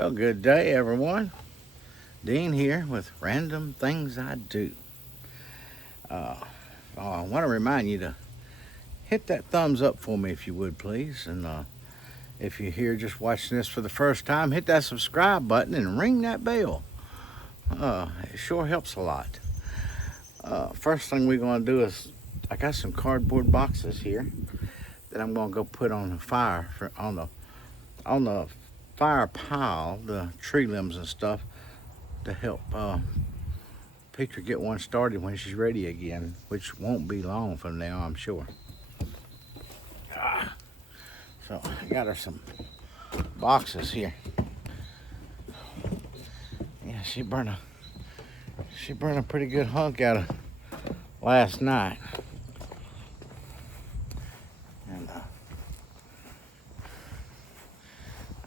Well, good day, everyone. Dean here with Random Things I Do. Uh, I want to remind you to hit that thumbs up for me if you would, please. And if you're here just watching this for the first time, hit that subscribe button and ring that bell. It sure helps a lot. First thing we're going to do is, I got some cardboard boxes here that I'm going to go put on the fire on the fire pile, the tree limbs and stuff, to help Picture get one started when she's ready again, which won't be long from now, I'm sure. So I got her some boxes here. Yeah, she burned a pretty good hunk out of last night. And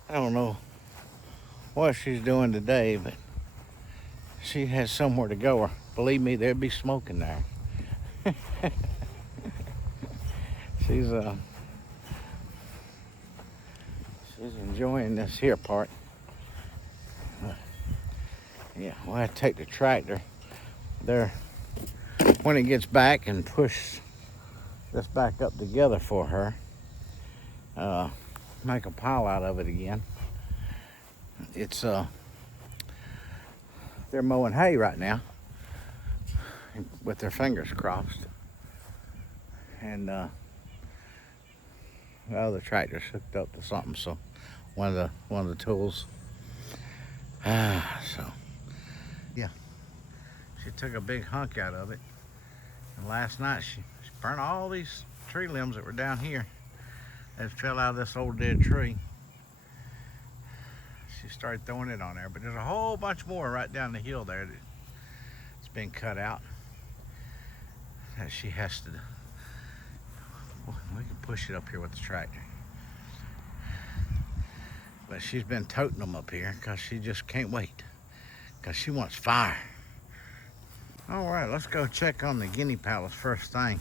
I don't know what she's doing today, but she has somewhere to go, or believe me, there'd be smoke in there. She's enjoying this here part. Yeah, we'll have to take the tractor there when it gets back and push this back up together for her. Make a pile out of it again. It's they're mowing hay right now with their fingers crossed, and the other tractor's hooked up to something, so one of the tools. So yeah, she took a big hunk out of it, and last night she burned all these tree limbs that were down here that fell out of this old dead tree. She started throwing it on there, but there's a whole bunch more right down the hill there that's been cut out that she has to. We can push it up here with the tractor, but she's been toting them up here because she just can't wait, because she wants fire. All right, let's go check on the guinea palace first thing.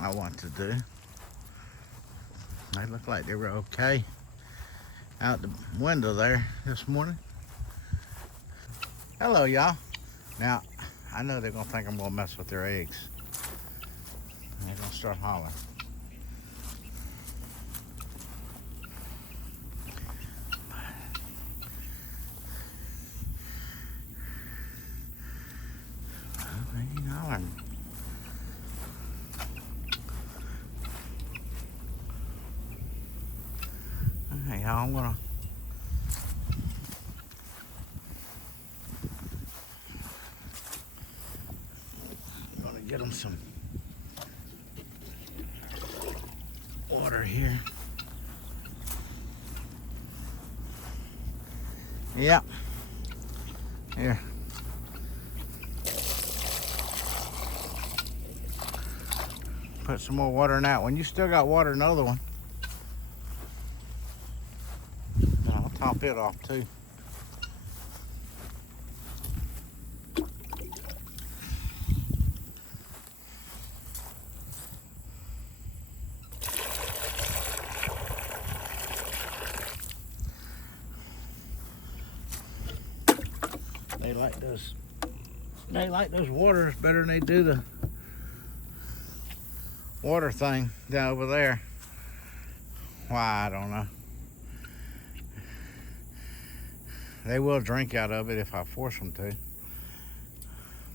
I want to do. They look like they were okay out the window there this morning. Hello, y'all. Now, I know they're gonna think I'm gonna mess with their eggs. They're gonna start hollering. They ain't hollering. Okay, y'all, I'm gonna get them some water here. Yep. Here. Put some more water in that one. You still got water in the other one. I'll top it off too. They like those waters better than they do the water thing down over there. Why, I don't know. They will drink out of it if I force them to,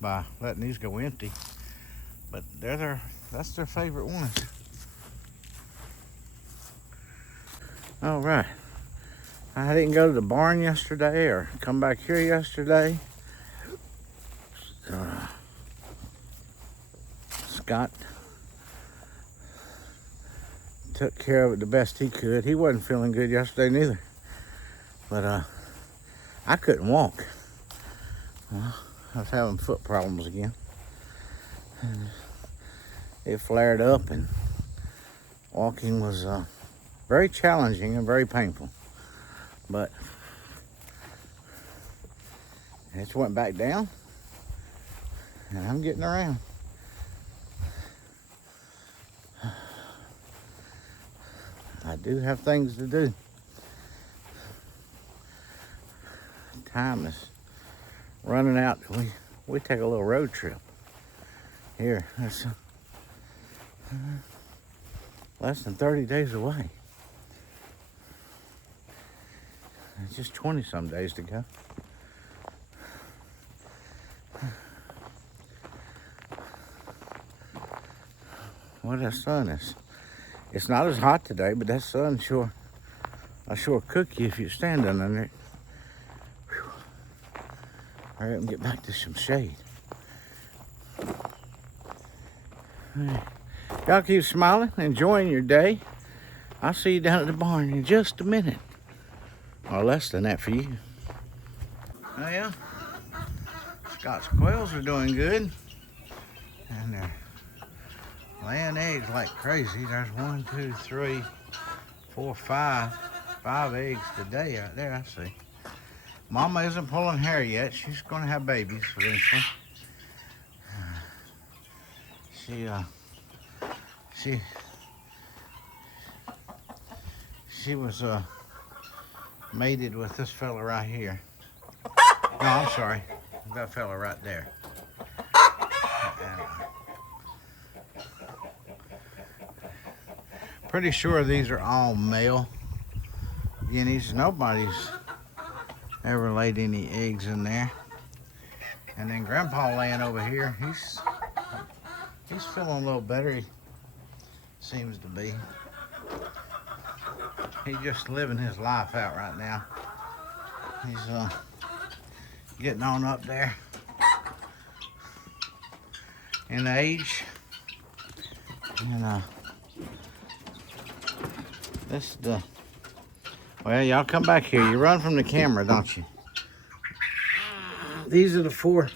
by letting these go empty. But that's their favorite ones. All right. I didn't go to the barn yesterday or come back here yesterday. Scott took care of it the best he could. He wasn't feeling good yesterday neither. But I couldn't walk. Well, I was having foot problems again. And it flared up, and walking was very challenging and very painful. But it just went back down, and I'm getting around. I do have things to do. time is running out. We take a little road trip. Here, that's less than 30 days away. It's just 20-some days to go. Well, that sun is, it's not as hot today, but that sun I'll sure cook you if you stand under it. Whew. Hurry up and get back to some shade. Y'all keep smiling, enjoying your day. I'll see you down at the barn in just a minute. Or less than that for you. Oh yeah, Scott's quails are doing good. And they're laying eggs like crazy. There's 1, 2, 3, 4, 5 eggs today out there, I see. Mama isn't pulling hair yet. She's gonna have babies eventually. She was mated with this fella right here. No, I'm sorry, that fella right there. Pretty sure these are all male guineas. Nobody's ever laid any eggs in there. And then Grandpa laying over here, he's feeling a little better, he seems to be. He's just living his life out right now. He's getting on up there in age. And this is the, well, y'all come back here. You run from the camera, don't you? These are the 4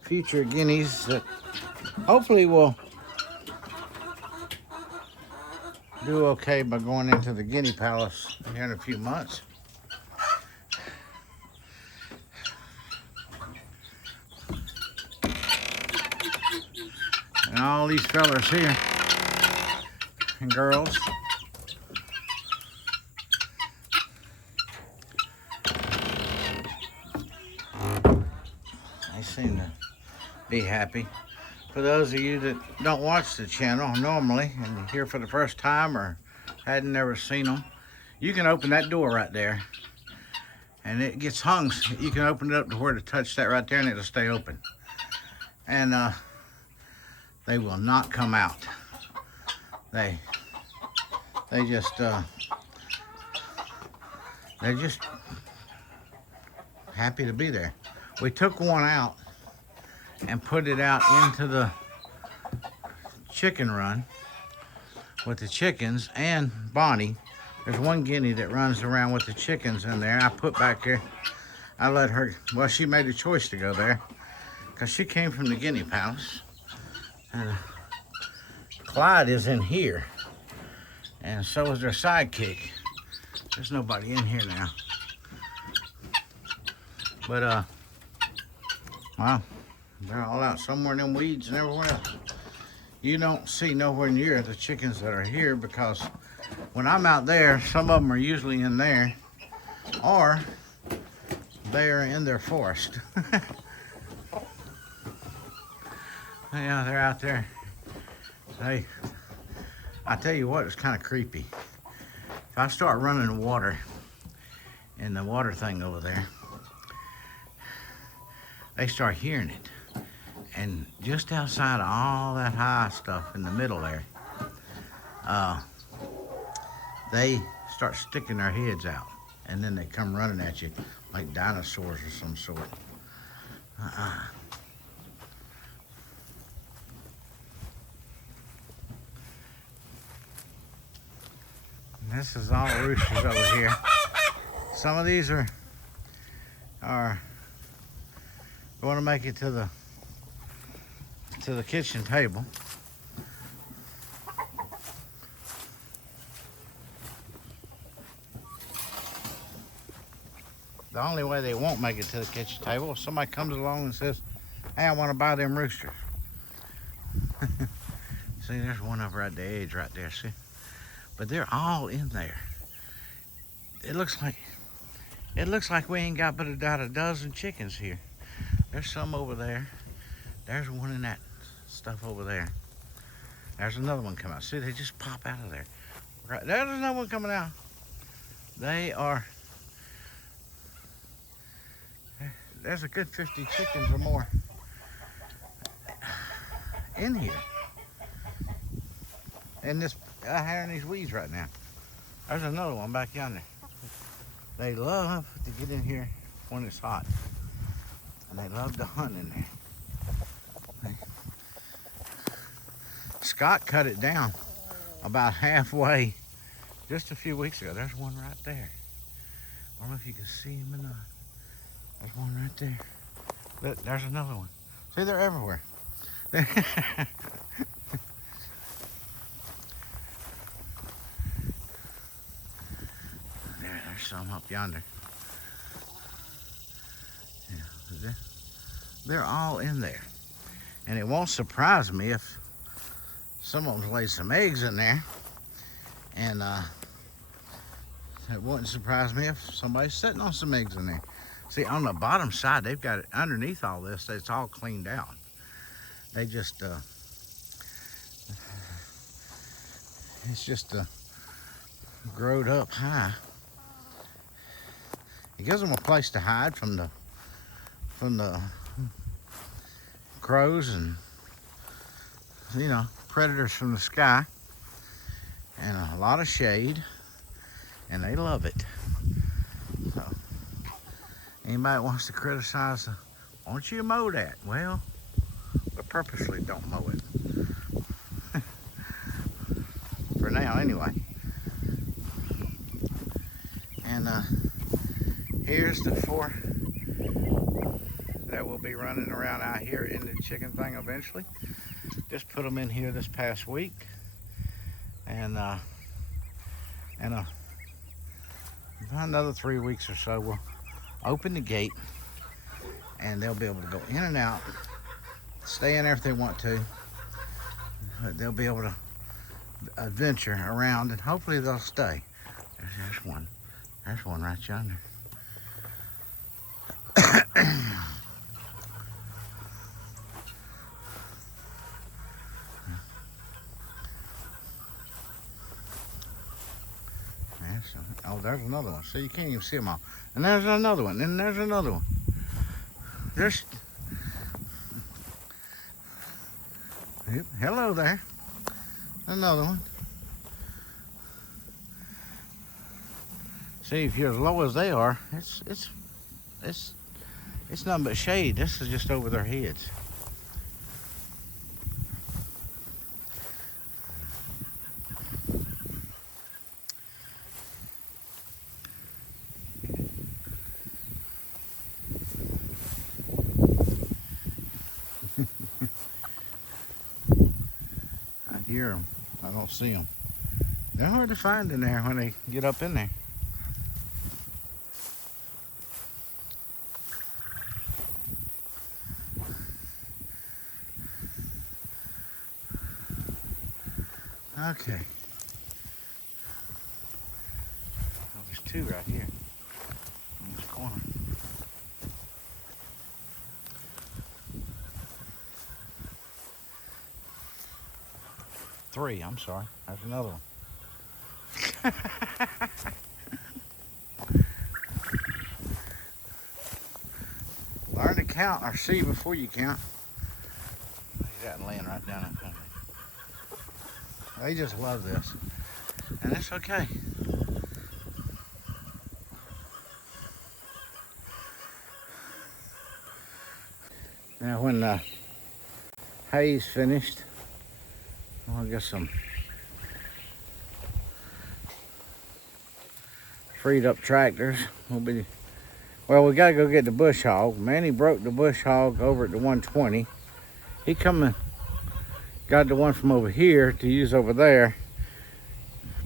future guineas that hopefully will do okay by going into the guinea palace here in a few months. And all these fellas here and girls, they seem to be happy. For those of you that don't watch the channel normally and you're here for the first time or hadn't never seen them, you can open that door right there and it gets hung. You can open it up to where to touch that right there and it'll stay open. And they will not come out. They're just happy to be there. We took one out and put it out into the chicken run with the chickens and Bonnie. There's one guinea that runs around with the chickens in there. I put back here, I let her, well, she made a choice to go there because she came from the guinea palace. And Clyde is in here, and so is their sidekick. There's nobody in here now. But wow, they're all out somewhere in them weeds and everywhere else. You don't see nowhere near the chickens that are here because when I'm out there, some of them are usually in there or they are in their forest. Yeah, they're out there. Hey, I tell you what, it's kind of creepy. If I start running water in the water thing over there, they start hearing it. And just outside of all that high stuff in the middle there, they start sticking their heads out. And then they come running at you like dinosaurs of some sort. This is all roosters over here. Some of these are going to make it to the kitchen table. The only way they won't make it to the kitchen table if somebody comes along and says, "Hey, I want to buy them roosters." See, there's one over at the edge right there, see? But they're all in there. It looks like It looks like we ain't got but about a dozen chickens here. There's some over there. There's one in that stuff over there. There's another one coming out. See, they just pop out of there. Right, there's another one coming out. They are, there's a good 50 chickens or more in here. And this, hair in these weeds right now. There's another one back yonder. They love to get in here when it's hot. And they love to hunt in there. Scott cut it down about halfway just a few weeks ago. There's one right there. I don't know if you can see him or not. There's one right there. Look, there's another one. See, they're everywhere. There's some up yonder. Yeah, they're all in there. And it won't surprise me if some of them lay some eggs in there. And it wouldn't surprise me if somebody's sitting on some eggs in there. See, on the bottom side, they've got it underneath all this. It's all cleaned out. They just, it's just growed up high. It gives them a place to hide from the crows and, you know, predators from the sky, and a lot of shade, and they love it. So anybody that wants to criticize, why don't you mow that? Well, we purposely don't mow it. For now anyway. And here's the 4 that will be running around out here in the chicken thing eventually. Just put them in here this past week, and another 3 weeks or so we'll open the gate, and they'll be able to go in and out, stay in there if they want to, but they'll be able to adventure around, and hopefully they'll stay. There's one. There's one right yonder. Oh, there's another one. So you can't even see them all. And there's another one. And there's another one. There's. Yep. Hello there. Another one. See, if you're as low as they are, it's nothing but shade. This is just over their heads. I hear them. I don't see them. They're hard to find in there when they get up in there. Okay. Oh, there's 2 right here in this corner. Three, I'm sorry. There's another one. Learn to count or see before you count. He's out and laying right down in front of me. They just love this, and it's okay. Now when the hay's finished, I'll get some freed up tractors. We gotta go get the bush hog. Manny broke the bush hog over at the 120. He come and got the one from over here to use over there,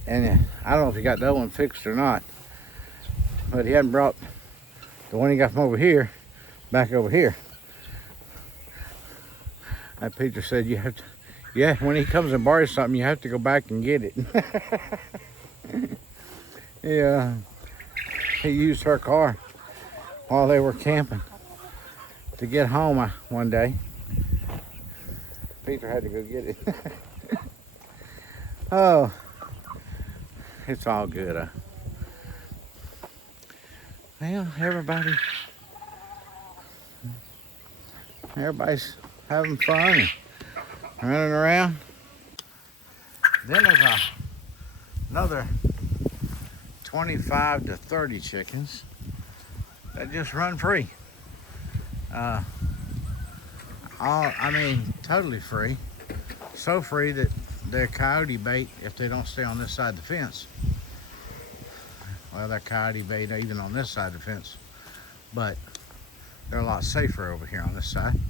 and I don't know if he got that one fixed or not, but he hadn't brought the one he got from over here back over here. That Peter said you have to, yeah, when he comes and borrows something, you have to go back and get it. Yeah. he used her car while they were camping to get home one day. Peter had to go get it. Oh, it's all good. Well, everybody's having fun and running around. Then there's another 25 to 30 chickens that just run free. Totally free. So free that they're coyote bait if they don't stay on this side of the fence. Well, they're coyote bait even on this side of the fence, but they're a lot safer over here on this side.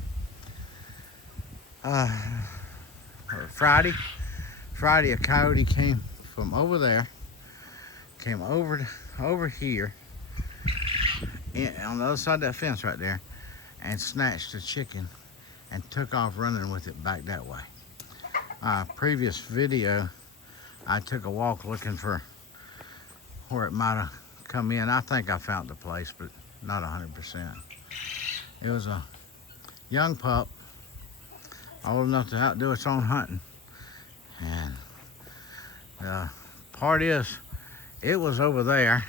Friday, a coyote came from over there, came over here, on the other side of that fence right there, and snatched a chicken and took off running with it back that way. Previous video, I took a walk looking for where it might have come in. I think I found the place, but not 100%. It was a young pup, old enough to outdo its own hunting. And the part is, it was over there.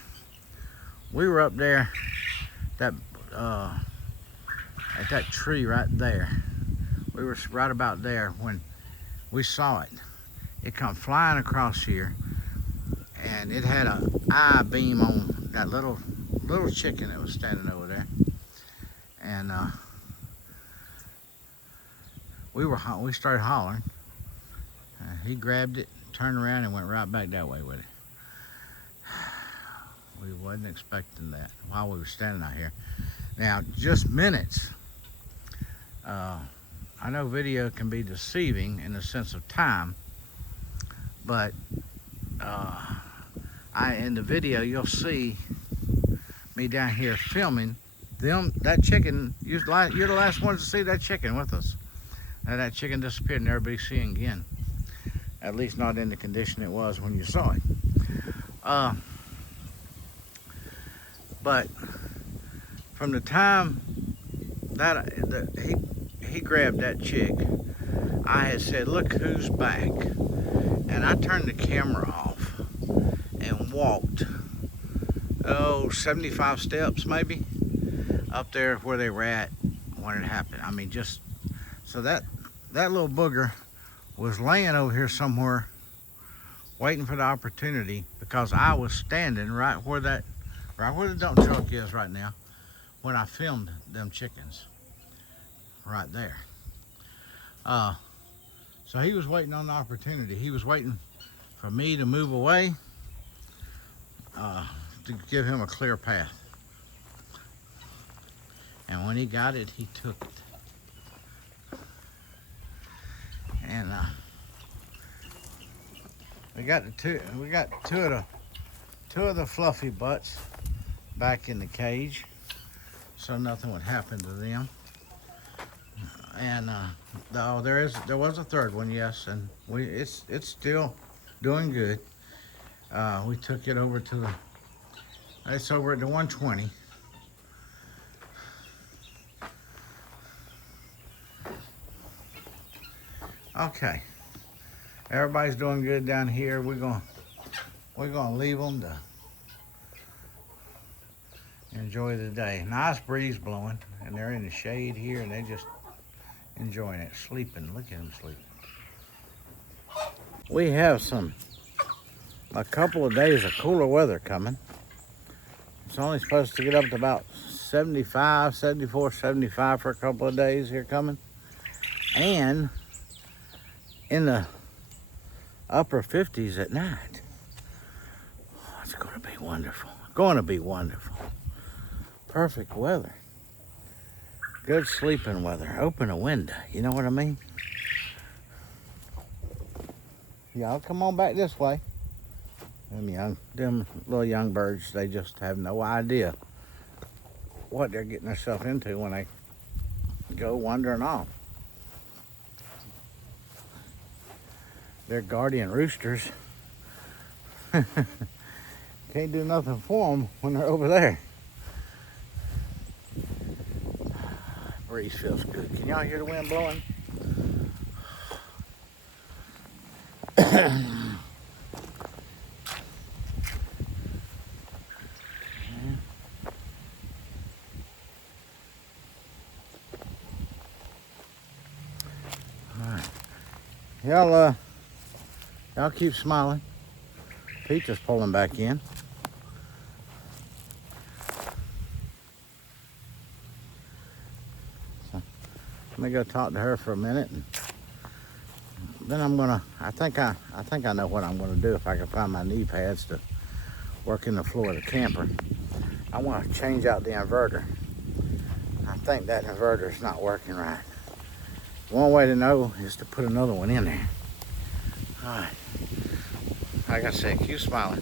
We were up there at that tree right there. We were right about there when we saw it. It come flying across here, and it had an eye beam on that little chicken that was standing over there. And we started hollering. He grabbed it, turned around, and went right back that way with it. We wasn't expecting that while we were standing out here. Now, just minutes. I know video can be deceiving in the sense of time, but in the video you'll see me down here filming that chicken. You're the last ones to see that chicken with us. And that chicken disappeared and never be seen again. At least not in the condition it was when you saw it. But from the time that he grabbed that chick, I had said, "Look who's back." And I turned the camera off and walked, 75 steps maybe, up there where they were at when it happened. I mean, just, so that little booger was laying over here somewhere waiting for the opportunity, because I was standing right where the dump truck is right now when I filmed them chickens right there. So he was waiting on the opportunity. He was waiting for me to move away to give him a clear path. And when he got it, he took it. And we got two of the fluffy butts back in the cage, so nothing would happen to them. And there was a third one, yes, and it's still doing good. We took it over to it's over at the 120. Okay, everybody's doing good down here. We're gonna leave them to enjoy the day. Nice breeze blowing, and they're in the shade here, and they're just enjoying it, sleeping. Look at them sleeping. We have a couple of days of cooler weather coming. It's only supposed to get up to about 75, 74, 75 for a couple of days here coming. And in the upper 50s at night. Oh, it's gonna be wonderful. Gonna be wonderful. Perfect weather. Good sleeping weather. Open a window, you know what I mean? Y'all come on back this way. Them little young birds, they just have no idea what they're getting themselves into when they go wandering off. They're guardian roosters. Can't do nothing for them when they're over there. Breeze feels good. Can y'all hear the wind blowing? All right. Y'all keep smiling. Peach is pulling back in. So let me go talk to her for a minute, and then I think I know what I'm gonna do if I can find my knee pads to work in the floor of the camper. I want to change out the inverter. I think that inverter is not working right. One way to know is to put another one in there. All right. Like I said, keep smiling.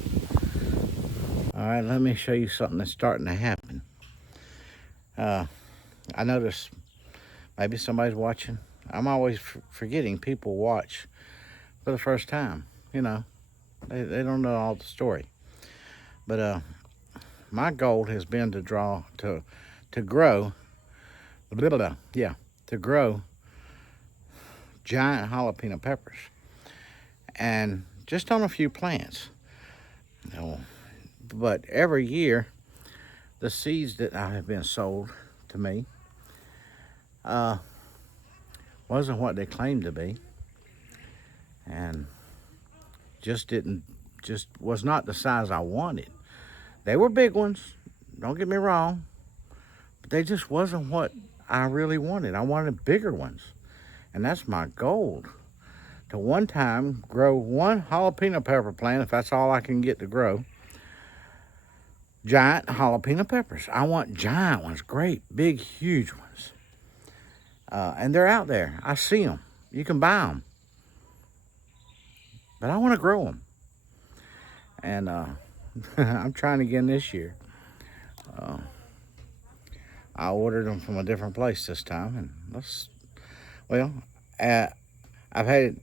All right, let me show you something that's starting to happen. I noticed maybe somebody's watching. I'm always forgetting people watch for the first time. You know, they don't know all the story. But my goal has been to grow, to grow giant jalapeno peppers, and just on a few plants. You know, but every year, the seeds that have been sold to me wasn't what they claimed to be, and just was not the size I wanted. They were big ones, don't get me wrong, but they just wasn't what I really wanted. I wanted bigger ones, and that's my goal. To one time grow one jalapeno pepper plant, if that's all I can get to grow. Giant jalapeno peppers. I want giant ones, great, big, huge ones. And they're out there. I see them. You can buy them. But I want to grow them. And I'm trying again this year. I ordered them from a different place this time. And I've had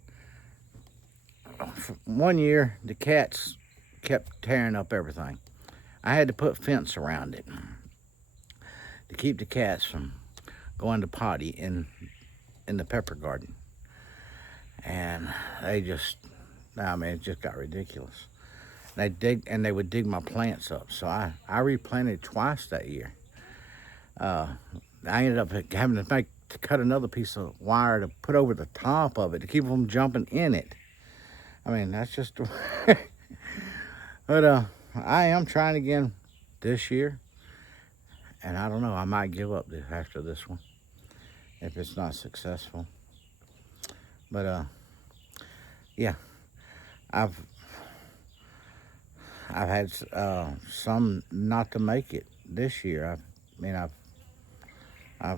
1 year, the cats kept tearing up everything. I had to put fence around it to keep the cats from going to potty in the pepper garden. And it just got ridiculous. They would dig my plants up. So I replanted twice that year. I ended up having to cut another piece of wire to put over the top of it to keep them jumping in it. I mean, that's just. But I am trying again this year, and I don't know. I might give up after this one if it's not successful. But yeah, I've had some not to make it this year. I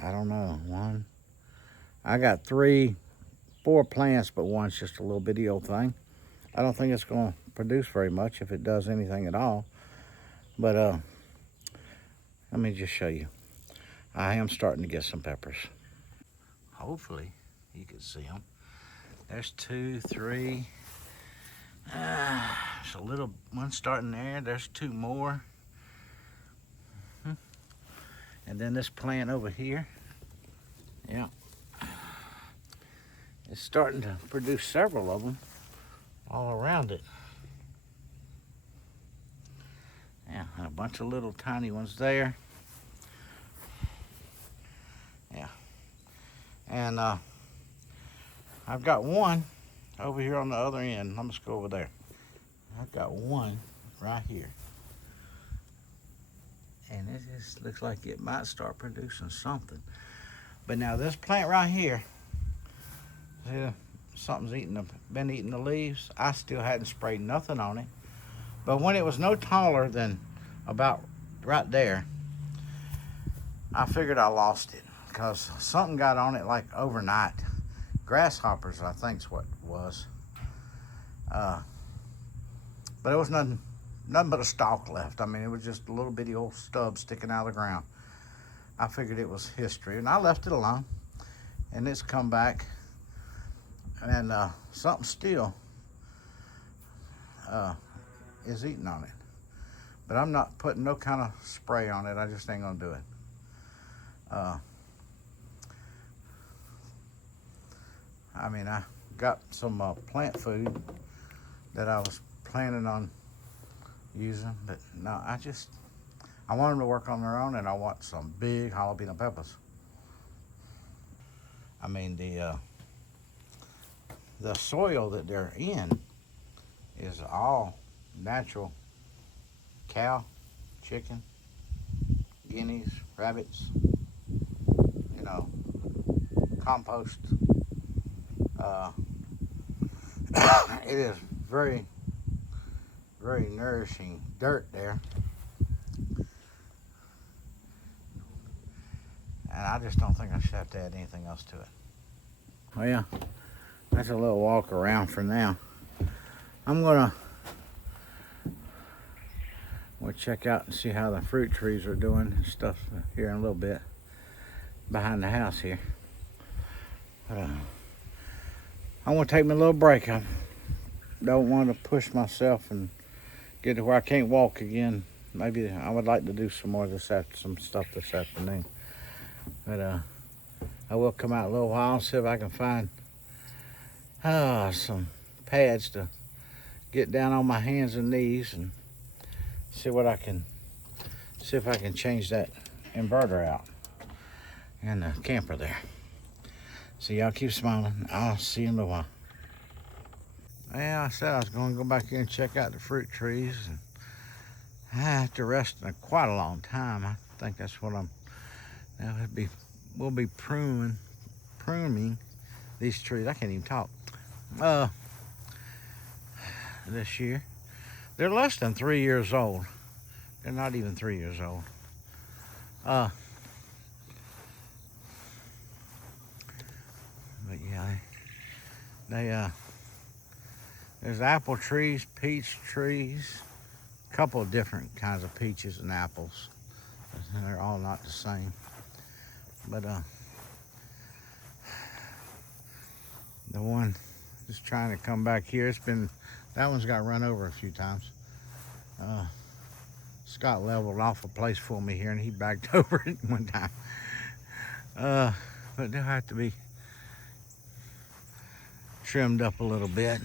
don't know, I got 4 plants, but one's just a little bitty old thing. I don't think it's going to produce very much, if it does anything at all. But let me just show you. I am starting to get some peppers. Hopefully you can see them. There's 2, 3. There's a little one starting there. There's 2 more. And then this plant over here. Yeah. It's starting to produce several of them all around it. Yeah, and a bunch of little tiny ones there. Yeah. And I've got one over here on the other end. Let me just go over there. I've got one right here. And it just looks like it might start producing something. But now this plant right here, something's been eating the leaves. I still hadn't sprayed nothing on it. But when it was no taller than about right there, I figured I lost it, because something got on it like overnight. Grasshoppers, I think, is what it was. But it was nothing but a stalk left. I mean, it was just a little bitty old stub sticking out of the ground. I figured it was history, and I left it alone. And it's come back, and something still is eating on it. But I'm not putting no kind of spray on it. I just ain't gonna do it. I mean, I got some plant food that I was planning on using, but no, I want them to work on their own, and I want some big jalapeno peppers. I mean, the soil that they're in is all natural cow, chicken, guineas, rabbits, you know, compost. It is very, very nourishing dirt there. And I just don't think I should have to add anything else to it. Well, yeah, that's a little walk around for now. We'll check out and see how the fruit trees are doing and stuff here in a little bit behind the house here. But I want to take me a little break. I don't want to push myself and get to where I can't walk again. Maybe I would like to do some stuff this afternoon. But I will come out a little while and see if I can find some pads to get down on my hands and knees and see if I can change that inverter out in the camper there. So y'all keep smiling. I'll see you in a little while. Yeah, I said I was going to go back here and check out the fruit trees, and I have to rest in quite a long time. I think that's what we'll be pruning these trees. I can't even talk. This year. They're less than 3 years old. They're not even 3 years old. But yeah, there's apple trees, peach trees, a couple of different kinds of peaches and apples. They're all not the same. But the one is trying to come back here. That one's got run over a few times. Scott leveled off a place for me here, and he backed over it one time. But they'll have to be trimmed up a little bit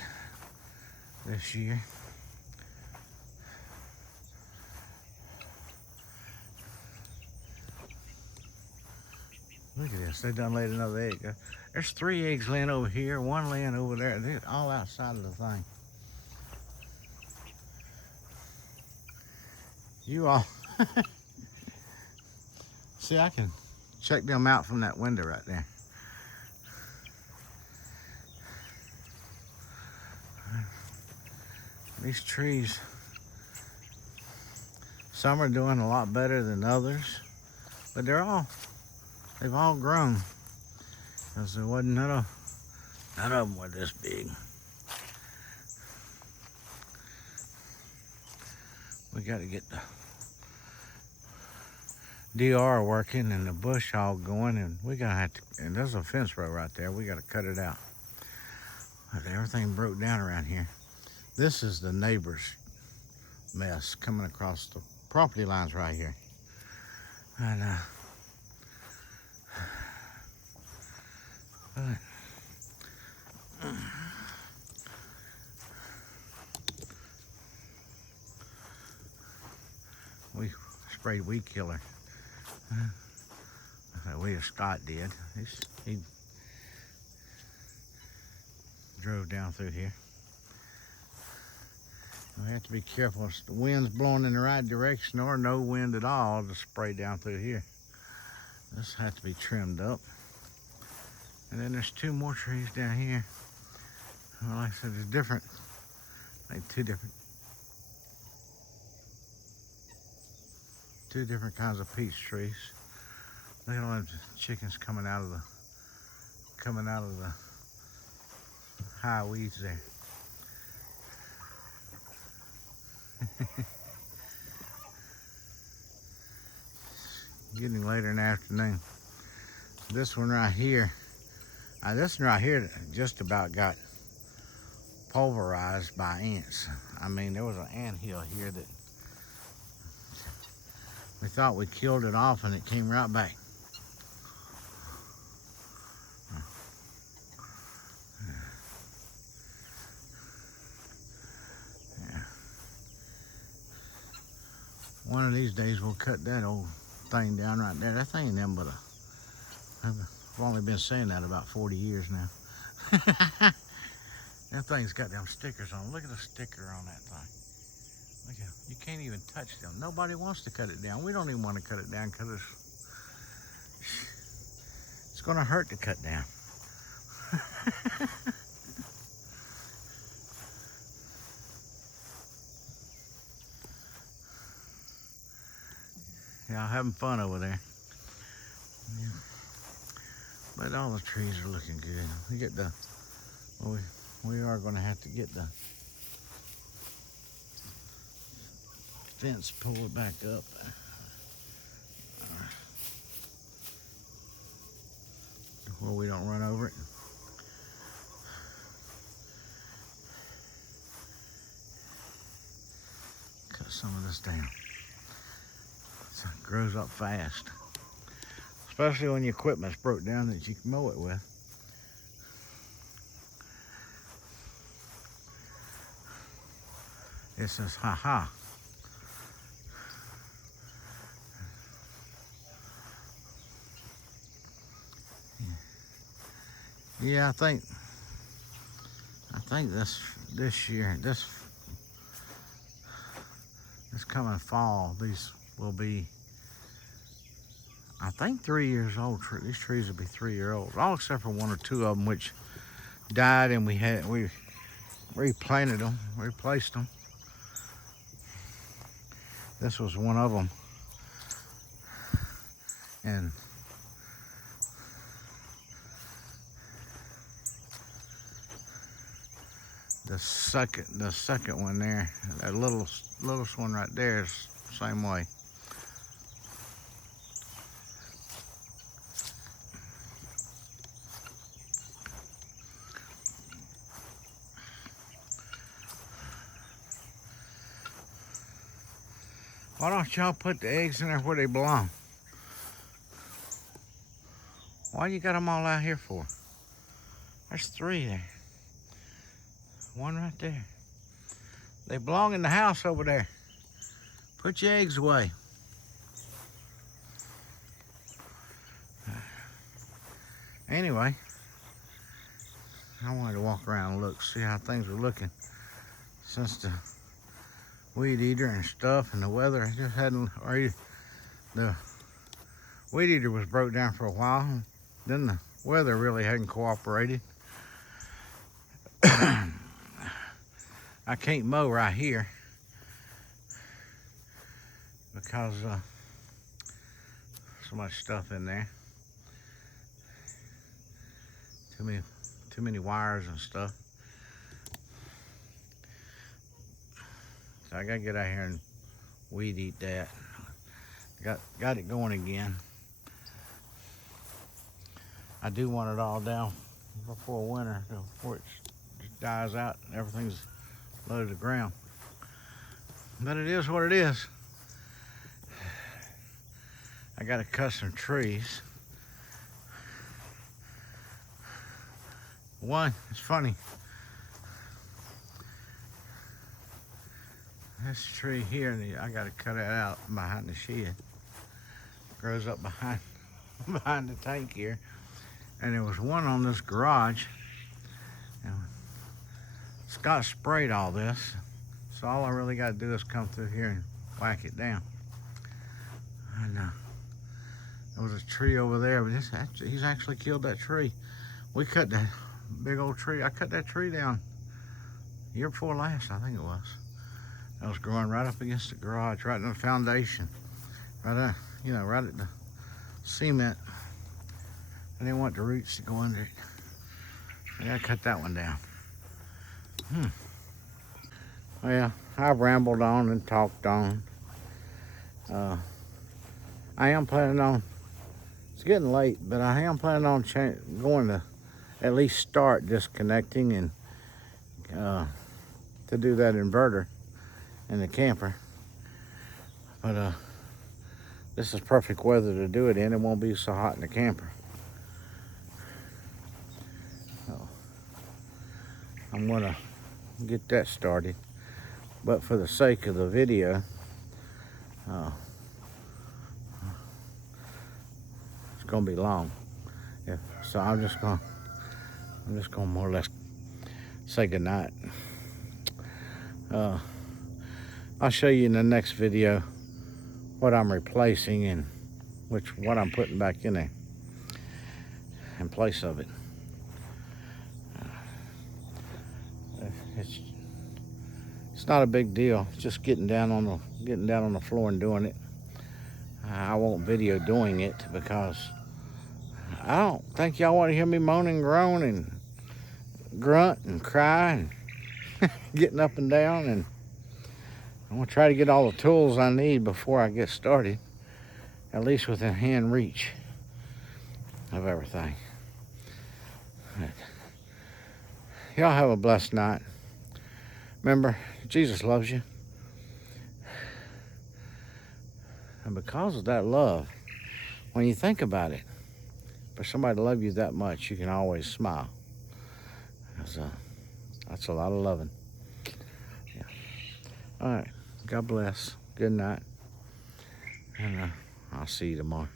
this year. Look at this. They done laid another egg. There's 3 eggs laying over here, 1 laying over there. They're all outside of the thing. You all see, I can check them out from that window right there. These trees, some are doing a lot better than others, but they've all grown, because there wasn't none of them were this big. We got to get the DR working and the bush hog going, and and there's a fence row right there. We got to cut it out. But everything broke down around here. This is the neighbor's mess coming across the property lines right here. And we sprayed weed killer. Scott did. He drove down through here. We have to be careful if the wind's blowing in the right direction or no wind at all to spray down through here. This has to be trimmed up. And then there's 2 more trees down here. Well, like I said, there's two different kinds of peach trees. Look at all them chickens coming out of the high weeds there. Getting later in the afternoon. This one right here just about got pulverized by ants. I mean, there was an anthill here that we thought we killed it off and it came right back. One of these days we'll cut that old thing down right there. That thing ain't nothing but I've only been saying that about 40 years now. That thing's got them stickers on. Look at the sticker on that thing. Look at, you can't even touch them. Nobody wants to cut it down. We don't even want to cut it down because it's going to hurt to cut down. Y'all having fun over there. Yeah. But all the trees are looking good. We get the, well, we are going to have to get the fence pulled back up. Where we don't run over it. Cut some of this down. It grows up fast, especially when your equipment's broke down that you can mow it with. It says ha ha. Yeah, I think this year, this coming fall, these will be, I think, 3 years old. These trees will be 3-year-olds, all except for one or two of them which died, and we replanted them, replaced them. This was one of them, and the second one there, that littlest one right there, is the same way. Why don't y'all put the eggs in there where they belong? Why you got them all out here for? There's 3 there. One right there. They belong in the house over there. Put your eggs away. Anyway, I wanted to walk around and look, see how things were looking since the weed eater and stuff and the weather just hadn't, or the weed eater was broke down for a while. Then the weather really hadn't cooperated. I can't mow right here because so much stuff in there. Too many wires and stuff. So I gotta get out here and weed eat that. Got it going again. I do want it all down before winter, before it just dies out and everything's low to the ground. But it is what it is. I gotta cut some trees. One, it's funny. This tree here, I gotta cut it out behind the shed. It grows up behind the tank here. And there was one on this garage. And Scott sprayed all this, so all I really got to do is come through here and whack it down. And there was a tree over there, but he's actually killed that tree. We cut that big old tree. I cut that tree down year before last, I think it was. It was growing right up against the garage, right in the foundation, right at the cement. I didn't want the roots to go under it. I gotta cut that one down. Well, I've rambled on and talked on. I am planning on, it's getting late, but I am planning on going to at least start disconnecting and to do that inverter in the camper. But this is perfect weather to do it in. It won't be so hot in the camper. So I'm gonna get that started. But for the sake of the video, it's gonna be long. Yeah, so I'm just gonna more or less say goodnight. I'll show you in the next video what I'm replacing and what I'm putting back in there in place of it. It's not a big deal. It's just getting down on the floor and doing it. I won't video doing it because I don't think y'all want to hear me moan and groan and grunt and cry and getting up and down. And I'm gonna try to get all the tools I need before I get started, at least within hand reach of everything. Y'all have a blessed night. Remember, Jesus loves you. And because of that love, when you think about it, for somebody to love you that much, you can always smile. That's a lot of loving. Yeah. All right. God bless. Good night. And I'll see you tomorrow.